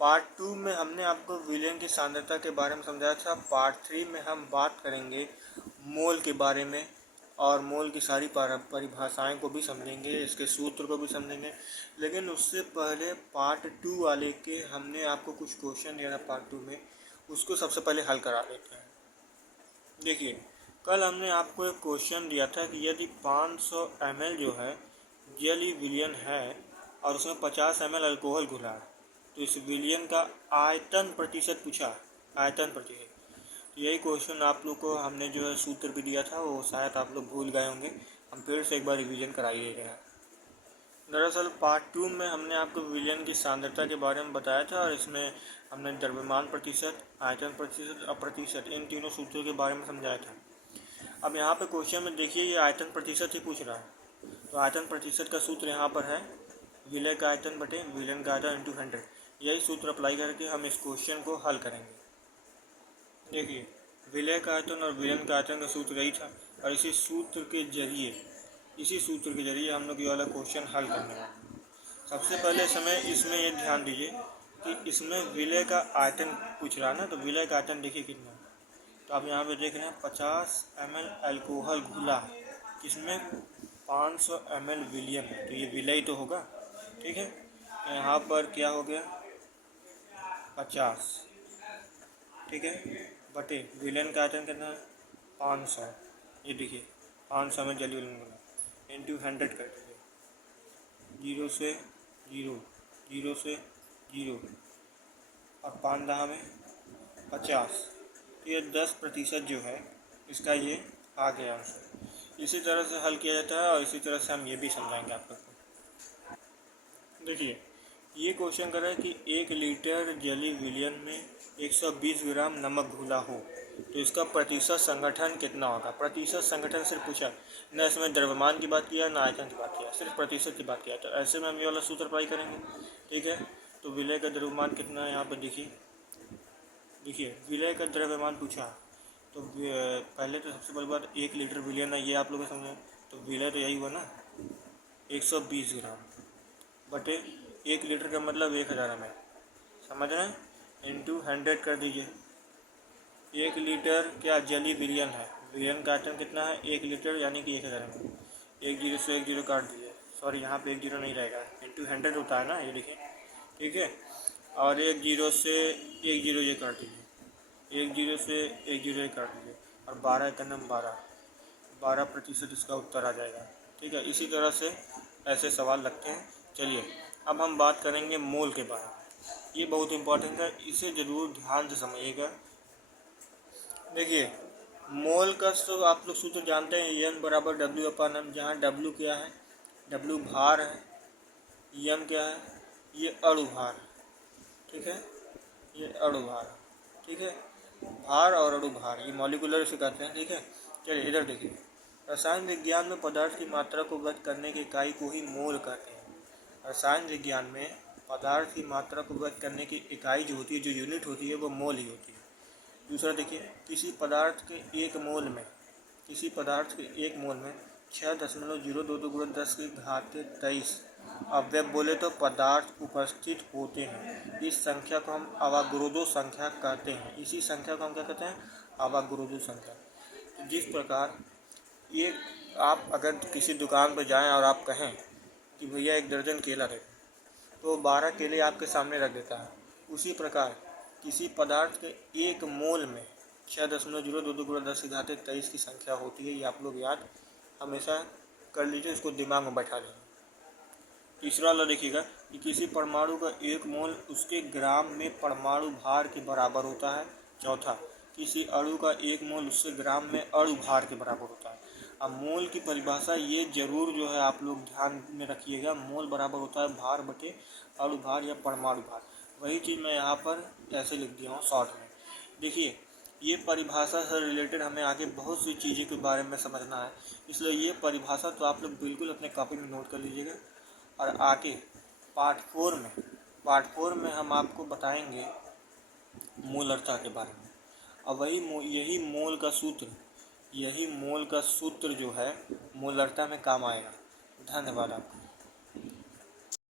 Part 2 में हमने आपको विलयन की सांद्रता के बारे में समझाया था। पार्ट 3 में हम बात करेंगे मोल के बारे में और मोल की सारी परिभाषाएं को भी समझेंगे, इसके सूत्र को भी समझेंगे। लेकिन उससे पहले पार्ट 2 वाले के हमने आपको कुछ क्वेश्चन दिया था पार्ट 2 में, उसको सबसे पहले हल करा लेते हैं। देखिए, कल हमने आपको एक क्वेश्चन दिया था कि यदि 500 ml जो है जली विलयन है और उसमें 50 ml अल्कोहल घुला है, तो इस विलयन का आयतन प्रतिशत पूछा, आयतन प्रतिशत। तो यही क्वेश्चन आप लोग को हमने जो है सूत्र भी दिया था, वो शायद आप लोग भूल गए होंगे, हम फिर से एक बार रिवीजन करा ही दे रहे हैं। दरअसल पार्ट 2 में हमने आपको विलयन की सांद्रता के बारे में बताया था और इसमें हमने द्रव्यमान प्रतिशत, आयतन प्रतिशत और प्रतिशत, इन तीनों सूत्रों के बारे में समझाया था। अब यहाँ पे क्वेश्चन में देखिए, ये आयतन प्रतिशत ही पूछ रहा है। तो आयतन प्रतिशत का सूत्र यहाँ पर है विलय का आयतन बटे विलयन का आयतन इंटू 100। यही सूत्र अप्लाई करके हम इस क्वेश्चन को हल करेंगे। देखिए, विलय का आयतन और विलयन का आयतन का सूत्र यही था और इसी सूत्र के जरिए हम लोग ये वाला क्वेश्चन हल करने वाले हैं। सबसे पहले इसमें ये ध्यान दीजिए कि इसमें विलय का आयतन पूछ रहा है ना, तो विलय का आयतन देखिए कितना है। तो आप यहाँ पे देख रहे हैं 50 ml अल्कोहल घुला, इसमें 500 ml विलयन है, तो ये विलय तो होगा, ठीक है। तो यहाँ पर क्या हो गया 50, ठीक है, बटे विलयन का आयतन कितना है 500। ये देखिए 500 में जली विलयन घुला इंटू 100 कर दीजिए, 0 से 0, 0 से 0 और 5 दहा में 50। तो ये 10% जो है इसका ये आ गया आंसर। इसी तरह से हल किया जाता है और इसी तरह से हम ये भी समझाएंगे आप लोग को। देखिए, ये क्वेश्चन कर रहा है कि 1 लीटर जली विलयन में 120 ग्राम नमक घुला हो, तो इसका प्रतिशत संगठन कितना होगा। प्रतिशत संगठन सिर्फ पूछा, न इसमें द्रव्यमान की बात किया, न आयतन की बात किया, सिर्फ प्रतिशत की बात किया। तो ऐसे में हम ये वाला सूत्र अप्लाई करेंगे, ठीक है। तो विलय का द्रव्यमान कितना है यहाँ पर देखिए विलय का द्रव्यमान पूछा, तो पहले तो सबसे बड़ी बात 1 लीटर विलयन है, ये आप लोग समझें। तो विलय तो यही हुआ ना 120 ग्राम बटे 1 लीटर का मतलब 1000 ml, समझ रहे हैं, इंटू 100 कर दीजिए। 1 लीटर क्या जली विलयन है, विलयन का आयतन कितना है 1 लीटर यानी कि 1000 ml। 1 जीरो से 1 जीरो काट दीजिए, सॉरी यहाँ पे 1 जीरो नहीं रहेगा, इंटू 100 होता है ना, ये देखिए, ठीक है। और 1 जीरो से 1 जीरो ये काट दीजिए, 1 जीरो से 1 जीरो ये काट दीजिए और 12 का नाम 12% इसका उत्तर आ जाएगा, ठीक है। इसी तरह से ऐसे सवाल लगते हैं। चलिए अब हम बात करेंगे मोल के बारे में, ये बहुत इम्पोर्टेंट है, इसे ज़रूर ध्यान से समझिएगा। देखिए, मोल का तो आप लोग सूत्र जानते हैं, एन बराबर W/m, जहाँ W क्या है, W भार है, एम क्या है, ये अणु भार, ठीक है, ये अणु भार, ठीक है। भार और अणु भार ये मॉलिक्यूलर से कहते हैं, ठीक है। चलिए इधर देखिए, रसायन विज्ञान में पदार्थ की मात्रा को व्यक्त करने की इकाई को ही मोल कहते हैं। रसायन विज्ञान में पदार्थ की मात्रा को व्यक्त करने की इकाई जो होती है, जो यूनिट होती है, वो मोल ही होती है। दूसरा देखिए, किसी पदार्थ के एक मोल में 6.022 × 10⁻23 अवयव बोले तो पदार्थ उपस्थित होते हैं। इस संख्या को हम अवाग्रोदो संख्या कहते हैं। इसी संख्या को हम क्या कहते हैं, अवाग्रोदो संख्या। तो जिस प्रकार ये आप अगर किसी दुकान पर जाएं और आप कहें कि भैया 1 दर्जन केला दे, तो 12 केले आपके सामने रख देता है। उसी प्रकार किसी पदार्थ के एक मोल में 6.022 × 10⁻23 की संख्या होती है। ये आप लोग याद हमेशा कर लीजिए, इसको दिमाग में बैठा लीजिए। तीसरा वाला देखिएगा कि किसी परमाणु का एक मोल उसके ग्राम में परमाणु भार के बराबर होता है। चौथा, किसी अणु का एक मोल उससे ग्राम में अणु भार के बराबर होता है। अब मोल की परिभाषा ये जरूर जो है आप लोग ध्यान में रखिएगा, मोल बराबर होता है भार बटे अणु भार या परमाणु भार। वही चीज़ मैं यहाँ पर ऐसे लिख दिया हूँ शॉर्ट में। देखिए, ये परिभाषा से रिलेटेड हमें आगे बहुत सी चीज़ों के बारे में समझना है, इसलिए ये परिभाषा तो आप लोग बिल्कुल अपने कॉपी में नोट कर लीजिएगा। और आगे पार्ट 4 में हम आपको बताएंगे मोलरता के बारे में। और यही मोल का सूत्र जो है मोलरता में काम आएगा। धन्यवाद आपका।